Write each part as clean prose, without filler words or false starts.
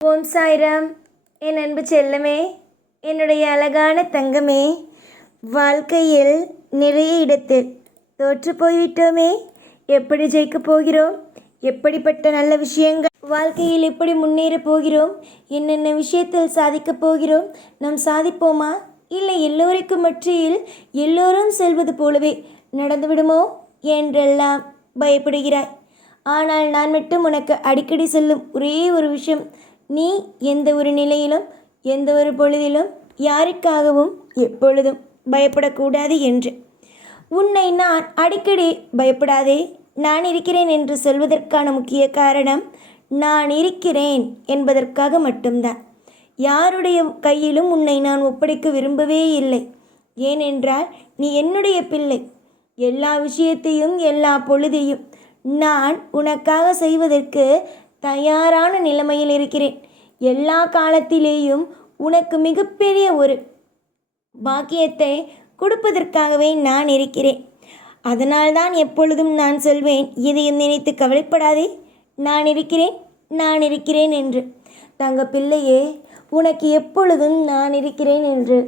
ஓம் சாய்ராம். என் அன்பு செல்லமே, என்னுடைய அழகான தங்கமே, வாழ்க்கையில் நிறைய இடத்தில் தோற்று போய்விட்டோமே. எப்படி ஜெயிக்கப் போகிறோம்? எப்படிப்பட்ட நல்ல விஷயங்கள் வாழ்க்கையில் எப்படி முன்னேறப் போகிறோம்? என்னென்ன விஷயத்தில் சாதிக்கப் போகிறோம்? நாம் சாதிப்போமா, இல்லை எல்லோருக்கும் மற்றியில் எல்லோரும் செல்வது போலவே நடந்துவிடுமோ என்றெல்லாம் பயப்படுகிறாய். ஆனால் நான் மட்டும் உனக்கு அடிக்கடி சொல்லும் ஒரே ஒரு விஷயம், நீ எந்த ஒரு நிலையிலும் எந்த ஒரு பொழுதிலும் யாருக்காகவும் எப்பொழுதும் பயப்படக்கூடாது என்று. உன்னை நான் அடிக்கடி பயப்படாதே, நான் இருக்கிறேன் என்று சொல்வதற்கான முக்கிய காரணம், நான் இருக்கிறேன் என்பதற்காக மட்டும்தான். யாருடைய கையிலும் உன்னை நான் ஒப்படைக்க விரும்பவே இல்லை. ஏனென்றால் நீ என்னுடைய பிள்ளை. எல்லா விஷயத்தையும் எல்லா பொழுதையும் நான் உனக்காக செய்வதற்கு தயாரான நிலைமையில் இருக்கிறேன். எல்லா காலத்திலேயும் உனக்கு மிகப்பெரிய ஒரு பாக்கியத்தை கொடுப்பதற்காகவே நான் இருக்கிறேன். அதனால்தான் எப்பொழுதும் நான் சொல்வேன், இதையும் நினைத்து கவலைப்படாதே, நான் இருக்கிறேன் நான் இருக்கிறேன் என்று. தங்க பிள்ளையே, உனக்கு எப்பொழுதும் நான் இருக்கிறேன் என்று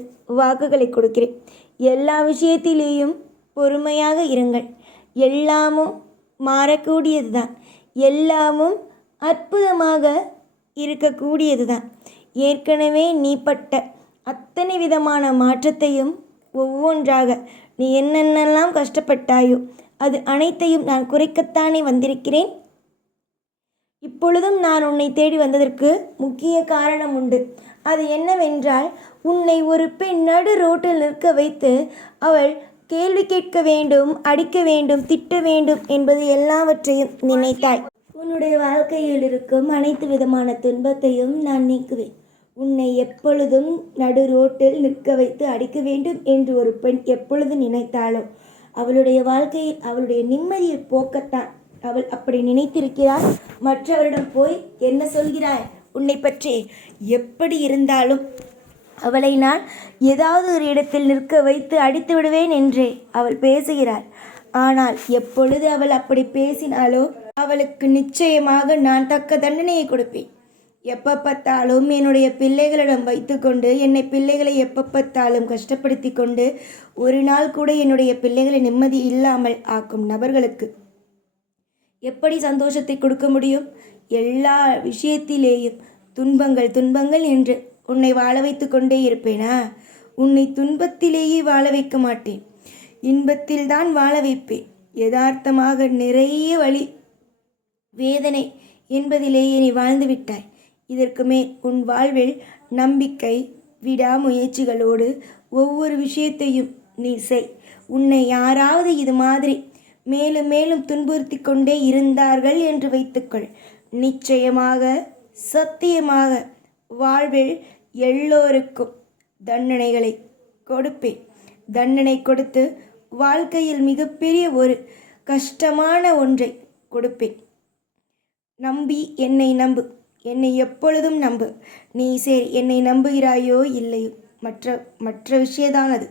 வாக்குகளை கொடுக்கிறேன். எல்லா விஷயத்திலேயும் பொறுமையாக இருங்கள். எல்லாமும் மாறக்கூடியது தான். எல்லாமும் அற்புதமாக இருக்கக்கூடியது தான். ஏற்கனவே நீ பட்ட அத்தனை விதமான மாற்றத்தையும் ஒவ்வொன்றாக நீ என்னென்னலாம் கஷ்டப்பட்டாயோ அது அனைத்தையும் நான் குறைக்கத்தானே வந்திருக்கிறேன். இப்பொழுதும் நான் உன்னை தேடி வந்ததற்கு முக்கிய காரணம் உண்டு. அது என்னவென்றால், உன்னை ஒரு பெண் நடு ரோட்டில் நிற்க வைத்து அவள் கேள்வி கேட்க வேண்டும், அடிக்க வேண்டும், திட்ட வேண்டும் என்பது எல்லாவற்றையும் நினைத்தாய். உன்னுடைய வாழ்க்கையில் இருக்கும் அனைத்து விதமான துன்பத்தையும் நான் நீக்குவேன். உன்னை எப்பொழுதும் நடு ரோட்டில் நிற்க வைத்து அடிக்க வேண்டும் என்று ஒரு பெண் எப்பொழுது நினைத்தாளோ, அவளுடைய வாழ்க்கையில் அவளுடைய நிம்மதியை போக்கத்தான் அவள் அப்படி நினைத்திருக்கிறாள். மற்றவரிடம் போய் என்ன சொல்கிறாய் உன்னை பற்றி? எப்படி இருந்தாலும் அவளை நான் ஏதாவது ஒரு இடத்தில் நிற்க வைத்து அடித்து விடுவேன் என்றே அவள் பேசுகிறாள். ஆனால் எப்பொழுது அவள் அப்படி பேசினாலோ அவளுக்கு நிச்சயமாக நான் தக்க தண்டனையை கொடுப்பேன். எப்போ பார்த்தாலும் என்னுடைய பிள்ளைகளிடம் வைத்துக்கொண்டு என்னை பிள்ளைகளை எப்போ பார்த்தாலும் கஷ்டப்படுத்தி கொண்டு ஒரு நாள் கூட என்னுடைய பிள்ளைகளை நிம்மதி இல்லாமல் ஆக்கும் நபர்களுக்கு எப்படி சந்தோஷத்தை கொடுக்க முடியும்? எல்லா விஷயத்திலேயும் துன்பங்கள் துன்பங்கள் என்று உன்னை வாழ வைத்து கொண்டே இருப்பேனா? உன்னை துன்பத்திலேயே வாழ வைக்க மாட்டேன், இன்பத்தில்தான் வாழ வைப்பேன். யதார்த்தமாக நிறைய வலி வேதனை என்பதிலேயே நீ வாழ்ந்து விட்டாய். இதற்கு மேல் உன் வாழ்வில் நம்பிக்கை விடாமுயற்சிகளோடு ஒவ்வொரு விஷயத்தையும் நீ செய். உன்னை யாராவது இது மாதிரி மேலும் மேலும் துன்புறுத்தி கொண்டே இருந்தார்கள் என்று வைத்துக்கொள். நிச்சயமாக சத்தியமாக வாழ்வில் எல்லோருக்கும் தண்டனைகளை கொடுப்பேன். தண்டனை கொடுத்து வாழ்க்கையில் மிகப்பெரிய ஒரு கஷ்டமான ஒன்றை கொடுப்பேன். நம்பி என்னை நம்பு, என்னை எப்பொழுதும் நம்பு. நீ சரி என்னை நம்புகிறாயோ இல்லையோ மற்ற விஷயம்தான் அது.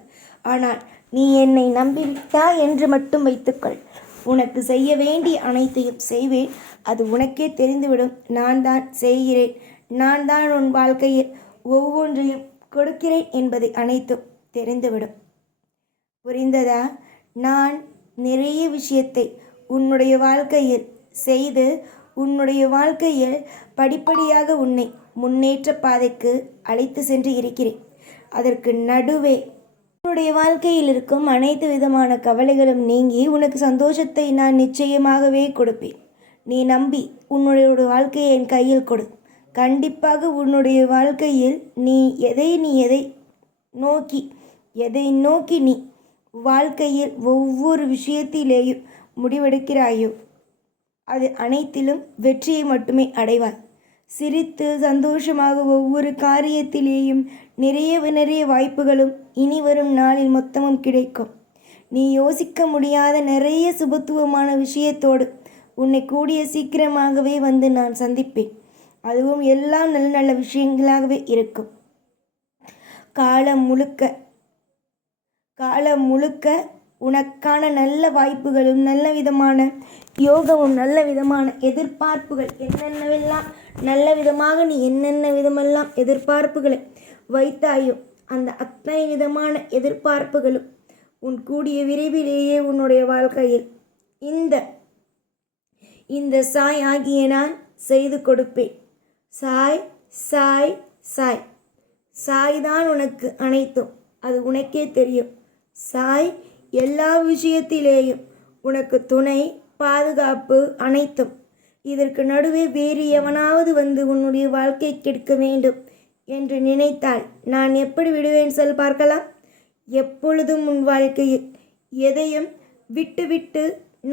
ஆனால் நீ என்னை நம்பிவிட்டாய் என்று மட்டும் வைத்துக்கொள். உனக்கு செய்ய வேண்டிய அனைத்தையும் செய்வேன். அது உனக்கே தெரிந்துவிடும். நான் தான் செய்கிறேன், நான் தான் உன் வாழ்க்கையில் ஒவ்வொன்றையும் கொடுக்கிறேன் என்பதை அனைத்தும் தெரிந்துவிடும். புரிந்ததா? நான் நிறைய விஷயத்தை உன்னுடைய வாழ்க்கையில் செய்து உன்னுடைய வாழ்க்கையில் படிப்படியாக உன்னை முன்னேற்ற பாதைக்கு அழைத்து சென்று இருக்கிறேன். அதற்கு நடுவே உன்னுடைய வாழ்க்கையில் இருக்கும் அனைத்து விதமான கவலைகளும் நீங்கி உனக்கு சந்தோஷத்தை நான் நிச்சயமாகவே கொடுப்பேன். நீ நம்பி உன்னுடைய வாழ்க்கையை என் கையில் கொடு. கண்டிப்பாக உன்னுடைய வாழ்க்கையில் நீ எதை நோக்கி நீ வாழ்க்கையில் ஒவ்வொரு விஷயத்திலேயும் முடிவெடுக்கிறாயோ அது அனைத்திலும் வெற்றியை மட்டுமே அடைவாய். சிரித்து சந்தோஷமாக ஒவ்வொரு காரியத்திலேயும் நிறைய வாய்ப்புகளும் இனி வரும் நாளில் மொத்தமும் கிடைக்கும். நீ யோசிக்க முடியாத நிறைய சுபத்துவமான விஷயத்தோடு உன்னை கூடிய சீக்கிரமாகவே வந்து நான் சந்திப்பேன். அதுவும் எல்லாம் நல்ல நல்ல விஷயங்களாகவே இருக்கும். காலம் முழுக்க உனக்கான நல்ல வாய்ப்புகளும் நல்ல விதமான யோகமும் நல்ல விதமான எதிர்பார்ப்புகள் என்னென்னவெல்லாம் நல்ல விதமாக நீ என்னென்ன விதமெல்லாம் எதிர்பார்ப்புகளை வைத்தாயோ அந்த அத்தனை விதமான எதிர்பார்ப்புகளும் உன் கூடிய விரைவிலேயே உன்னுடைய வாழ்க்கையில் இந்த சாய் ஆகிய நான் செய்து கொடுப்பேன். சாய் சாய் சாய் சாய் தான் உனக்கு அனைத்தும், அது உனக்கே தெரியும். சாய் எல்லா விஷயத்திலேயும் உனக்கு துணை, பாதுகாப்பு அனைத்தும். இதற்கு நடுவே வேறு எவனாவது வந்து உன்னுடைய வாழ்க்கை கெடுக்க வேண்டும் என்று நினைத்தால் நான் எப்படி விடுவேன் சொல் பார்க்கலாம். எப்பொழுதும் உன் வாழ்க்கையில் எதையும் விட்டு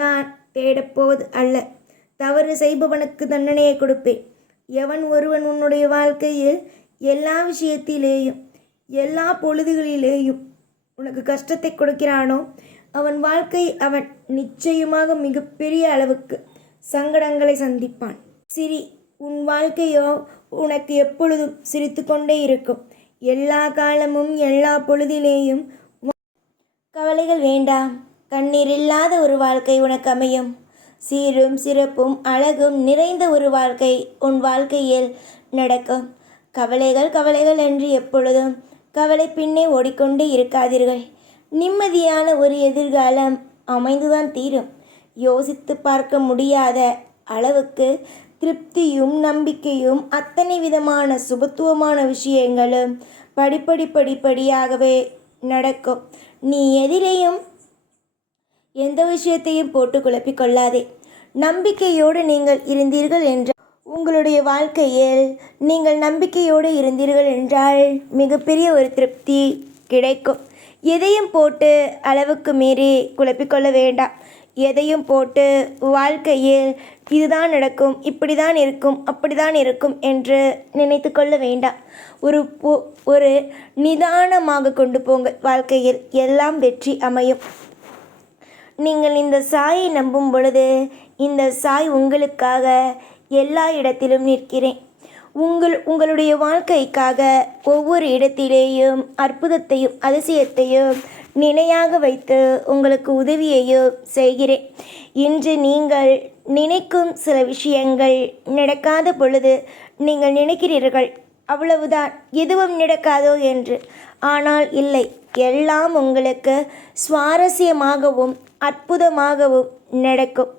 நான் தேடப்போவது அல்ல. தவறு செய்பவனுக்கு தண்டனையை கொடுப்பேன். எவன் ஒருவன் உன்னுடைய வாழ்க்கையில் எல்லா விஷயத்திலேயும் எல்லா பொழுதுகளிலேயும் உனக்கு கஷ்டத்தை கொடுக்கிறானோ அவன் வாழ்க்கை அவன் நிச்சயமாக மிகப்பெரிய அளவுக்கு சங்கடங்களை சந்திப்பான். உன் வாழ்க்கையோ உனக்கு எப்பொழுதும் சிரித்து கொண்டே இருக்கும். எல்லா காலமும் எல்லா பொழுதிலேயும் கவலைகள் வேண்டாம். கண்ணீர் இல்லாத ஒரு வாழ்க்கை உனக்கு அமையும். சீரும் சிறப்பும் அழகும் நிறைந்த ஒரு வாழ்க்கை உன் வாழ்க்கையில் நடக்கும். கவலைகள் என்று எப்பொழுதும் கவலை பின்னே ஓடிக்கொண்டே இருக்காதீர்கள். நிம்மதியான ஒரு எதிர்காலம் அமைந்துதான் தீரும். யோசித்து பார்க்க முடியாத அளவுக்கு திருப்தியும் நம்பிக்கையும் அத்தனை விதமான சுபத்துவமான விஷயங்களும் படிப்படியாகவே நடக்கும். நீ எதிரையும் எந்த விஷயத்தையும் போட்டு குழப்பிக் கொள்ளாதே. நம்பிக்கையோடு நீங்கள் இருந்தீர்கள் என்றால் உங்களுடைய வாழ்க்கையில் நீங்கள் நம்பிக்கையோடு இருந்தீர்கள் என்றால் மிகப்பெரிய ஒரு திருப்தி கிடைக்கும். எதையும் போட்டு அளவுக்கு மீறி குழப்பிக்கொள்ள வேண்டாம். எதையும் போட்டு வாழ்க்கையில் இதுதான் நடக்கும், இப்படிதான் இருக்கும், அப்படிதான் இருக்கும் என்று நினைத்து கொள்ள வேண்டாம். ஒரு நிதானமாக கொண்டு போங்க. வாழ்க்கையில் எல்லாம் வெற்றி அமையும். நீங்கள் இந்த சாயை நம்பும் பொழுது இந்த சாய் உங்களுக்காக எல்லா இடத்திலும் நிற்கிறேன். உங்களுடைய வாழ்க்கைக்காக ஒவ்வொரு இடத்திலேயும் அற்புதத்தையும் அதிசயத்தையும் நினையாக வைத்து உங்களுக்கு உதவியையும் செய்கிறேன். இன்று நீங்கள் நினைக்கும் சில விஷயங்கள் நடக்காத பொழுது நீங்கள் நினைக்கிறீர்கள் அவ்வளவுதான், எதுவும் நடக்காதோ என்று. ஆனால் இல்லை, எல்லாம் உங்களுக்கு சுவாரஸ்யமாகவும் அற்புதமாகவும் நடக்கும்.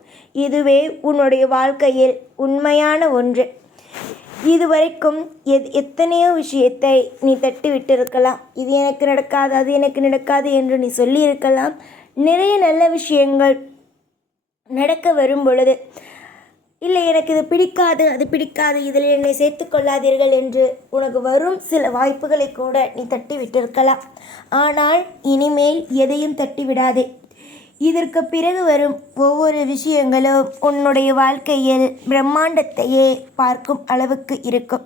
இதுவே உன்னுடைய வாழ்க்கையில் உண்மையான ஒன்று. இதுவரைக்கும் எத்தனையோ விஷயத்தை நீ தட்டி விட்டிருக்கலாம். இது எனக்கு நடக்காது, அது எனக்கு நடக்காது என்று நீ சொல்லியிருக்கலாம். நிறைய நல்ல விஷயங்கள் நடக்க வரும் பொழுது இல்லை எனக்கு இது பிடிக்காது, அது பிடிக்காது, இதில் என்னை சேர்த்து கொள்ளாதீர்கள் என்று உனக்கு வரும் சில வாய்ப்புகளை கூட நீ தட்டி விட்டிருக்கலாம். ஆனால் இனிமேல் எதையும் தட்டி விடாதே. இதற்கு பிறகு வரும் ஒவ்வொரு விஷயங்களும் உன்னுடைய வாழ்க்கையில் பிரம்மாண்டத்தையே பார்க்கும் அளவுக்கு இருக்கும்.